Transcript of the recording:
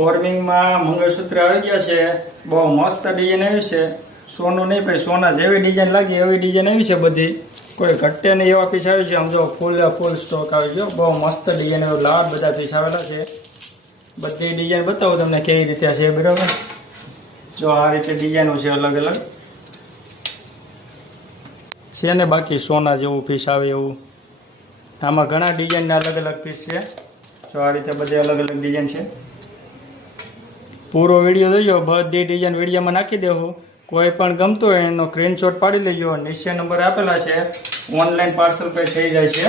ફોર્મિંગમાં મંગળસૂત્ર આવી ગયા છે, બહુ મસ્ત ડિઝાઇન આવી છે. સોનું નહીં ભાઈ, સોના જેવી ડિઝાઇન લાગી એવી ડિઝાઇન આવી છે બધી, કોઈ ઘટે નહીં એવા પીસ આવી છે. આમ જો ફૂલ સ્ટોક આવી ગયો, બહુ મસ્ત ડિઝાઇન એવો લાલ બધા પીસ આવેલા છે. બધી ડિઝાઇન બતાવું તમને કેવી રીતે છે, બરાબર. જો આ રીતે ડિઝાઇનો છે અલગ અલગ છે ને. બાકી સોના જેવું પીસ આવે એવું આમાં ઘણા ડિઝાઇનના અલગ અલગ પીસ છે. જો આ રીતે બધી અલગ અલગ ડિઝાઇન છે. પૂરો વિડીયો જોઈજો, બધી ડિઝાઇન વિડીયોમાં નાખી દેવું. કોઈ પણ ગમતું હોય એનો સ્ક્રીનશોટ પાડી લેજો. નીચે નંબર આપેલા છે, ઓનલાઈન પાર્સલ પે થઈ જાય છે.